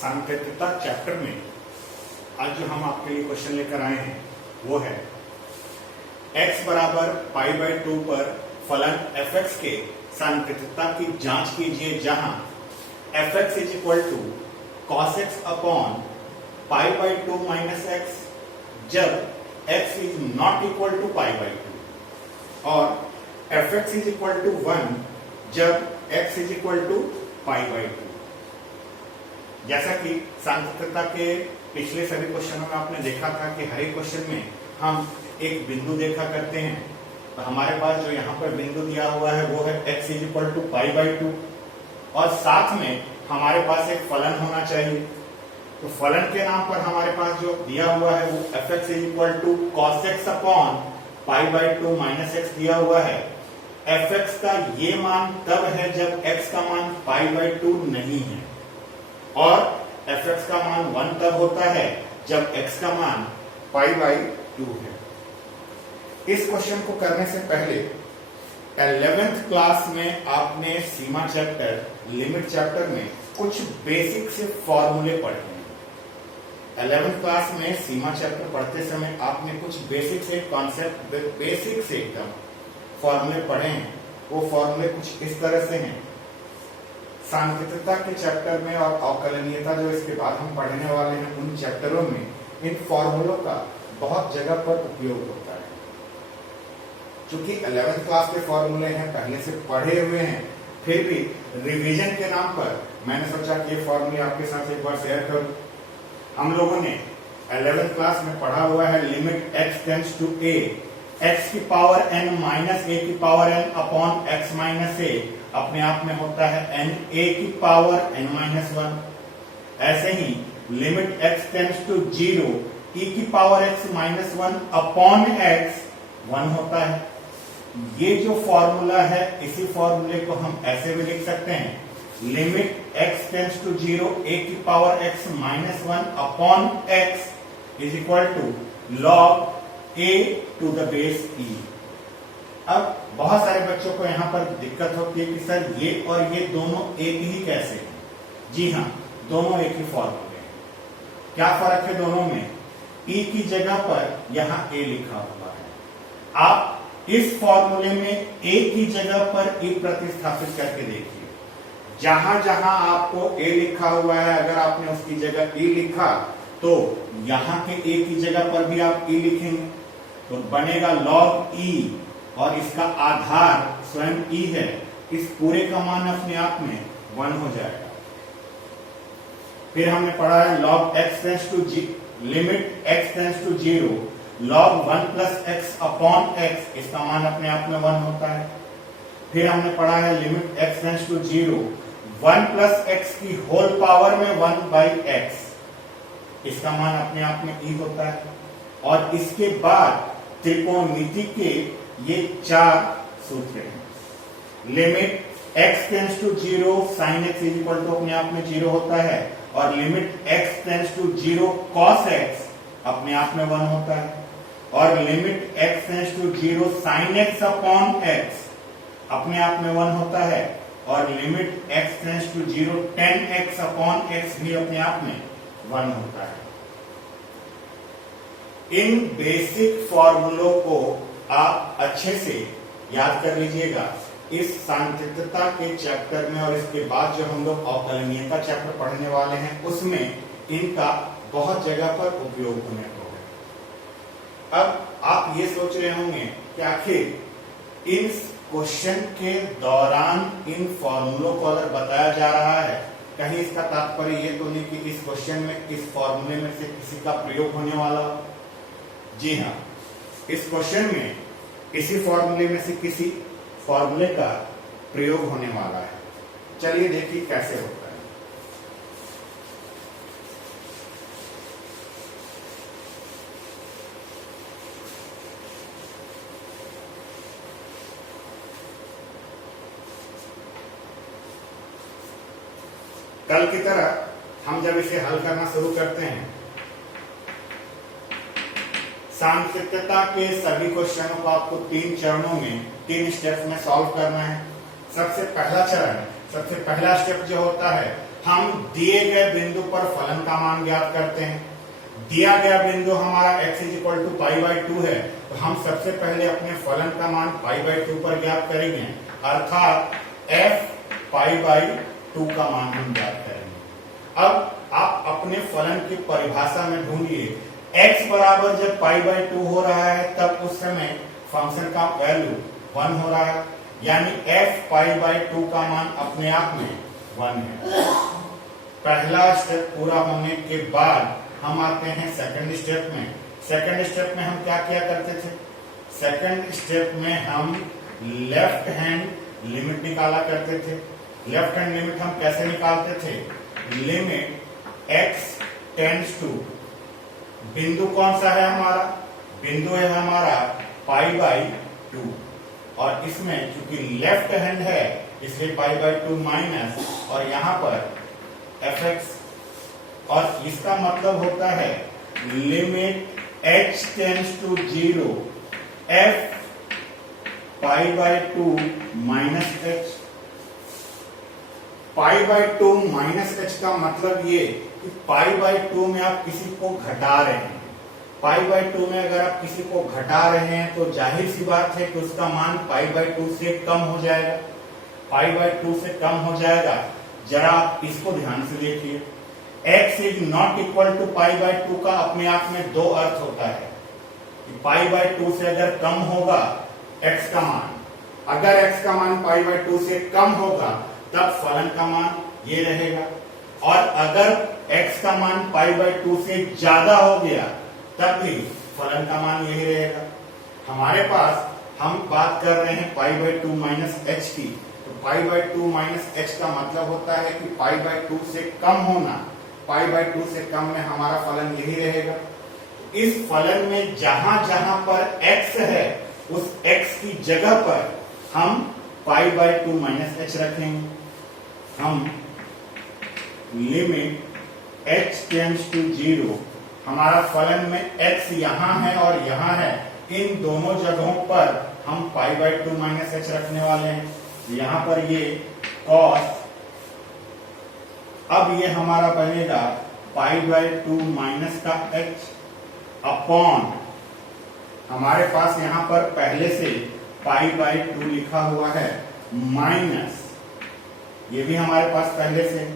सांकेतिकता chapter में आज जो हम आपके लिए क्वेश्चन लेकर आए हैं वो है x बराबर पाई बाई 2 पर फलन fx के सांकेतिकता की जांच कीजिए जहां fx is equal to cos x upon pi by 2 minus x जब x is not equal to pi by 2 और fx इज इक्वल टू 1 जब x is equal to pi by 2। जैसा कि सांकेतिकता के पिछले सभी क्वेश्चनों में आपने देखा था कि हर एक क्वेश्चन में हम एक बिंदु देखा करते हैं। तो हमारे पास जो यहाँ पर बिंदु दिया हुआ है वो है x is equal to pi by 2 और साथ में हमारे पास एक फलन होना चाहिए। तो फलन के नाम पर हमारे पास जो दिया हुआ है वो fx is equal to cos x upon pi by 2 minus x दिया हुआ है। fx का ये मान तब है जब x का मान पाई बाई 2 नहीं है और fx का मान 1 तब होता है जब x का मान पाई बाई 2 है। इस क्वेश्चन को करने से पहले 11th क्लास में आपने सीमा चैप्टर लिमिट चैप्टर में कुछ बेसिक से फॉर्मूले पढ़े हैं। 11th क्लास में सीमा चैप्टर पढ़ते समय आपने कुछ बेसिक से कॉन्सेप्ट बेसिक से एकदम फॉर्मूले पढ़े हैं। वो फॉर्मूले कुछ इस तरह से हैं। सांकेतिकता के चैप्टर में और अवकलनीयता जो इसके बाद हम पढ़ने वाले हैं उन चैप्टरों में इन फॉर्मूलों का बहुत जगह पर उपयोग होता है। चूंकि 11th क्लास के फॉर्मूले हैं पहले से पढ़े हुए हैं, फिर भी रिवीजन के नाम पर मैंने सोचा कि ये फॉर्मूले आपके साथ एक बार शेयर करूं। हम लोगों ने 11th क्लास में पढ़ा हुआ है limit x tends to a x की पावर n माइनस a की power n upon x minus a अपने आप में होता है n a की पावर n माइनस 1। ऐसे ही limit x tends to 0 e की power x minus 1 upon x 1 होता है। ये जो फॉर्मूला है इसी फॉर्मूले को हम ऐसे भी लिख सकते हैं limit x tends to 0 a की power x minus 1 upon x is equal to log a to the base e। अब बहुत सारे बच्चों को यहाँ पर दिक्कत होती है कि सर ये और ये दोनों एक ही कैसे हैं? जी हाँ, दोनों एक ही फॉर्मूले हैं। क्या फर्क है दोनों में? e की जगह पर यहाँ a लिखा हुआ है। आप इस फॉर्मूले में a की जगह पर e प्रतिस्थापित करके देखिए। जहां जहां आपको a लिखा हुआ है अगर आपने उसकी जगह e लिखा तो यहाँ के a की जगह पर भी आप e लिखेंगे तो बनेगा log e और इसका आधार स्वयं e है। इस पूरे का मान अपने आप में 1 हो जाएगा। फिर हमने पढ़ा है log x tends to limit x tends to 0 log 1 plus x upon x इसका मान अपने आप में 1 होता है। फिर हमने पढ़ा है limit x tends to 0 1 plus x की होल पावर में 1 बाई एक्स इसका मान अपने आप में e होता है। और इसके बाद त्रिकोणमिति के ये 4 सूत्र हैं। Limit x tends to 0 sin x is equal to अपने आप में 0 होता है और limit x tends to 0 cos x अपने आप में 1 होता है और limit x tends to 0 sin x upon x अपने आप में 1 होता है और limit x tends to 0 tan x upon x भी अपने आप में 1 होता है। इन बेसिक फॉर्मूलों को आप अच्छे से याद कर लीजिएगा। इस सांकेतिकता के चैप्टर में और इसके बाद जो हम लोग अवकलनीयता चैप्टर पढ़ने वाले हैं उसमें इनका बहुत जगह पर उपयोग होने को है। अब आप ये सोच रहे होंगे कि आखिर इन क्वेश्चन के दौरान इन फॉर्मूलों को अगर बताया जा रहा है कहीं इसका तात्पर्य ये तो नहीं कि इस क्वेश्चन में इस फॉर्मूले में से किसी का प्रयोग होने वाला हो। जी हाँ, इस क्वेश्चन में इसी फॉर्मूले में से किसी फॉर्मूले का प्रयोग होने वाला है। चलिए देखिए कैसे होता है। कल की तरह हम जब इसे हल करना शुरू करते हैं सांकेतिकता के सभी क्वेश्चनों को आपको 3 चरणों में 3 स्टेप्स में सॉल्व करना है। सबसे पहला चरण सबसे पहला स्टेप जो होता है हम दिए गए बिंदु पर फलन का मान ज्ञात करते हैं। दिया गया बिंदु हमारा x is equal to pi by 2 है, तो हम सबसे पहले अपने फलन का मान पाई बाई 2 पर ज्ञात करेंगे, अर्थात f पाई बाई 2 का मान हम ज्ञात करेंगे। अब आप अपने फलन की परिभाषा में ढूंढिए, x बराबर जब पाई बाई 2 हो रहा है तब उस समय फंक्शन का वैल्यू 1 हो रहा है, यानी f पाई बाई 2 का मान अपने आप में 1 है। पहला स्टेप पूरा होने के बाद हम आते हैं सेकंड स्टेप में। सेकंड स्टेप में हम क्या किया करते थे? सेकंड स्टेप में हम लेफ्ट हैंड लिमिट निकाला करते थे। लेफ्ट हैंड लिमिट हम कैसे निकालते थे? लिमिट x टेंड्स टू, बिंदु कौन सा है हमारा? बिंदु है हमारा पाई बाई 2, और इसमें चूंकि लेफ्ट हैंड है इसलिए पाई बाई 2 माइनस, और यहां पर fx, और इसका मतलब होता है limit h tends to 0 f pi by 2 minus h। Pi by 2 minus h का मतलब ये कि पाई बाई 2 में आप किसी को घटा रहे हैं। पाई बाई 2 में अगर आप किसी को घटा रहे हैं तो जाहिर सी बात है कि उसका मान पाई बाई 2 से कम हो जाएगा। पाई बाई 2 से कम हो जाएगा। जरा आप इसको ध्यान से देखिए, x is not equal to pi by 2 का अपने आप में दो अर्थ होता है कि पाई बाई 2 से अगर कम होगा x का मान, अगर x का मान पाई बाई 2 से कम होगा तब फलन का मान ये रहेगा, और अगर x का मान पाई बाई 2 से ज्यादा हो गया तब भी फलन का मान यही रहेगा। हमारे पास हम बात कर रहे हैं पाई बाई 2 माइनस एच की, तो पाई बाई 2 माइनस एच का मतलब होता है कि पाई बाई 2 से कम होना। पाई बाई 2 से कम में हमारा फलन यही रहेगा। इस फलन में जहां जहां पर x है उस x की जगह पर हम पाई बाई 2 माइनस एच रखेंगे। हम लिमिट h टेंड्स टू 0, हमारा फलन में x यहां है और यहां है, इन दोनों जगहों पर हम पाई बाई 2 माइनस एच रखने वाले हैं। यहां पर ये cos, अब ये हमारा बनेगा पाई बाई 2 माइनस का h अपॉन, हमारे पास यहां पर पहले से पाई बाई 2 लिखा हुआ है, माइनस ये भी हमारे पास पहले से।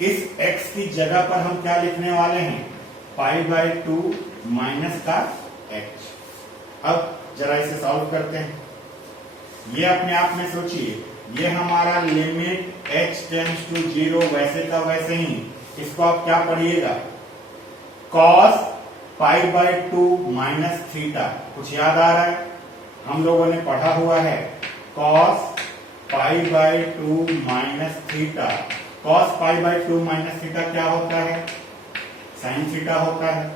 इस x की जगह पर हम क्या लिखने वाले हैं? पाई बाई 2 माइनस का h। अब जरा इसे सॉल्व करते हैं। ये अपने आप में सोचिए, ये हमारा लिमिट h टेंड्स टू 0 वैसे का वैसे ही, इसको आप क्या पढ़िएगा? cos pi by 2 minus theta. कुछ याद आ रहा है? हम लोगों ने पढ़ा हुआ है cos pi by 2 minus theta. cos pi by 2 minus theta क्या होता है? साइन थीटा होता है।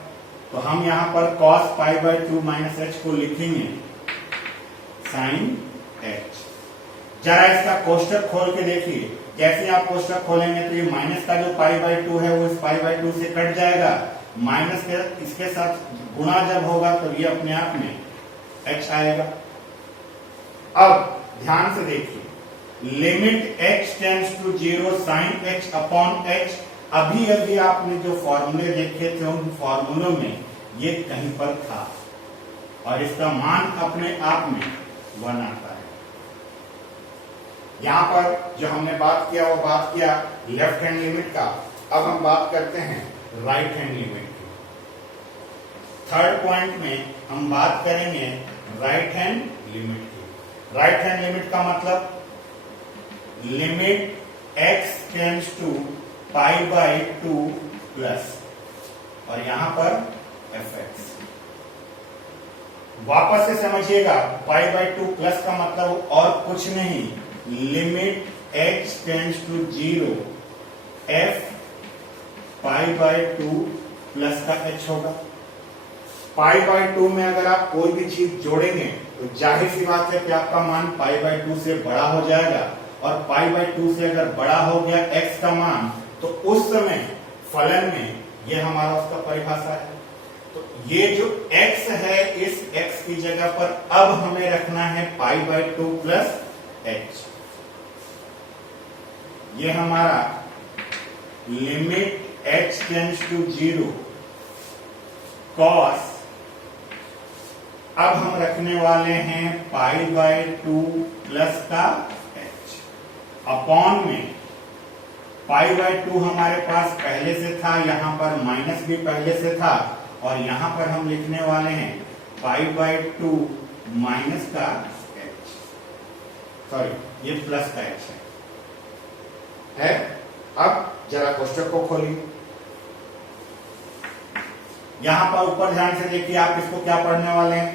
तो हम यहां पर cos pi by 2 minus H को लिखेंगे साइन h। जरा इसका कोष्टक खोल के देखिए, जैसे आप कोष्टक खोलेंगे तो ये माइनस का जो पाई बाई 2 है वो इस पाई बाई 2 से कट जाएगा, माइनस के इसके साथ गुणा जब होगा तो ये अपने आप में h आएगा। अब ध्यान से देखिए, limit h tends to 0 sine h upon h, अभी अभी आपने जो फॉर्मूले देखे थे उन फॉर्मूलों में ये कहीं पर था, और इसका मान अपने आप में 1 आता है। यहां पर जो हमने बात किया वो बात किया लेफ्ट हैंड लिमिट का। अब हम बात करते हैं राइट हैंड लिमिट की। थर्ड पॉइंट में हम बात करेंगे राइट हैंड लिमिट की। राइट हैंड लिमिट का मतलब limit x tends to pi by 2 plus, और यहां पर fx। वापस से समझिएगा, पाई बाई 2 प्लस का मतलब और कुछ नहीं, limit h tends to 0 f pi by 2 plus का h होगा। पाई बाई 2 में अगर आप कोई भी चीज जोड़ेंगे तो जाहिर सी बात है कि आपका मान पाई बाई 2 से बड़ा हो जाएगा, और पाई बाई 2 से अगर बड़ा हो गया x का मान तो उस समय फलन में ये हमारा उसका परिभाषा है। तो ये जो x है इस x की जगह पर अब हमें रखना है पाई बाई 2 प्लस h। ये हमारा limit h tends to 0 cos, अब हम रखने वाले हैं पाई बाय 2 प्लस का h अपॉन में पाई बाय 2 हमारे पास पहले से था, यहां पर माइनस भी पहले से था, और यहां पर हम लिखने वाले हैं पाई बाय 2 माइनस का h, सॉरी ये प्लस का h है। अब जरा कोष्टक को खोलिए, यहां पर ऊपर ध्यान से देखिए, आप इसको क्या पढ़ने वाले हैं,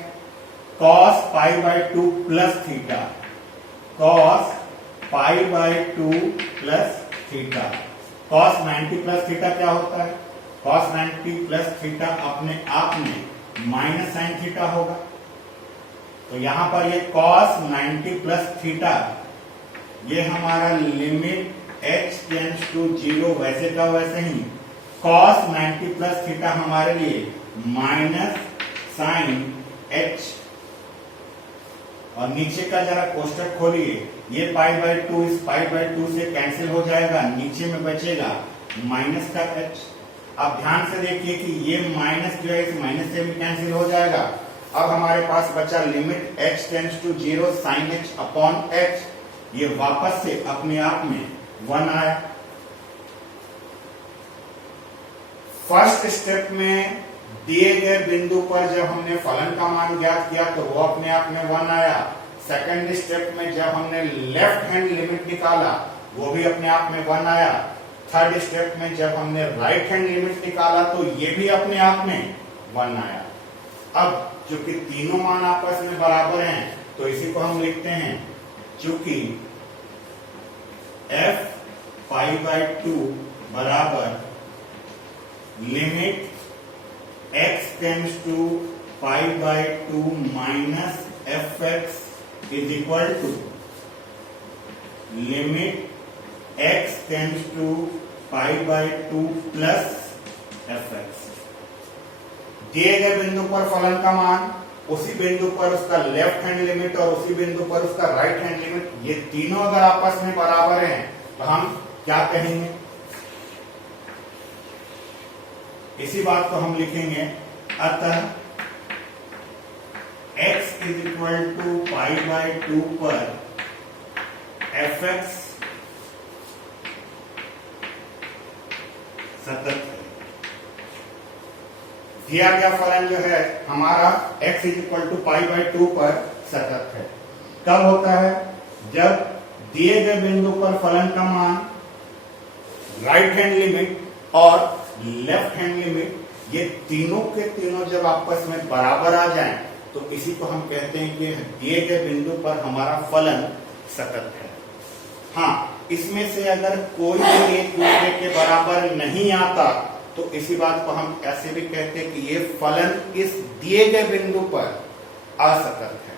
cos pi by 2 plus theta, cos pi by 2 plus theta. cos 90 plus theta क्या होता है, cos 90 प्लस थीटा अपने आप में माइनस साइन थीटा होगा, तो यहां पर ये cos 90 प्लस थीटा, ये हमारा लिमिट h टेंड्स टू 0 वैसे का वैसे ही, cos 90 प्लस थीटा हमारे लिए माइनस साइन h, और नीचे का जरा कोष्टक खोलिए, ये पाई बाय 2 इस पाई बाय 2 से कैंसिल हो जाएगा, नीचे में बचेगा माइनस का h। अब ध्यान से देखिए कि ये माइनस जो है इस माइनस से भी कैंसिल हो जाएगा। अब हमारे पास बचा limit h tends to 0 sine h upon h, ये वापस से अपने आप में 1 आया। फर्स्ट स्टेप में दिए गए बिंदु पर जब हमने फलन का मान ज्ञात किया तो वो अपने आप में 1 आया। सेकंड स्टेप में जब हमने लेफ्ट हैंड लिमिट निकाला वो भी अपने आप में 1 आया। थर्ड स्टेप में जब हमने राइट हैंड लिमिट निकाला तो ये भी अपने आप में 1 आया। अब चूंकि तीनों मान आपस में बराबर हैं तो इसी को हम लिखते हैं, चूंकि f पाई बाय 2 बराबर limit x tends to pi by 2 minus fx is equal to limit x tends to pi by 2 plus fx। दिए गए बिंदु पर फलन का मान, उसी बिंदु पर उसका लेफ्ट हैंड लिमिट और उसी बिंदु पर उसका राइट हैंड लिमिट, ये तीनों अगर आपस में बराबर हैं तो हम क्या कहेंगे, इसी बात को हम लिखेंगे, अतः x is equal to pi by 2 पर fx सतत है। दिया गया फलन जो है हमारा x is equal to pi by 2 पर सतत है। कब होता है, जब दिए गए बिंदु पर फलन का मान, राइट हैंड लिमिट और लेफ्ट हैंड लिमिट, ये तीनों के तीनों जब आपस में बराबर आ जाएं तो इसी को हम कहते हैं कि दिए गए बिंदु पर हमारा फलन सतत है। हाँ, इसमें से अगर कोई भी एक दूसरे के बराबर नहीं आता तो इसी बात को हम ऐसे भी कहते हैं कि ये फलन इस दिए गए बिंदु पर असतत है।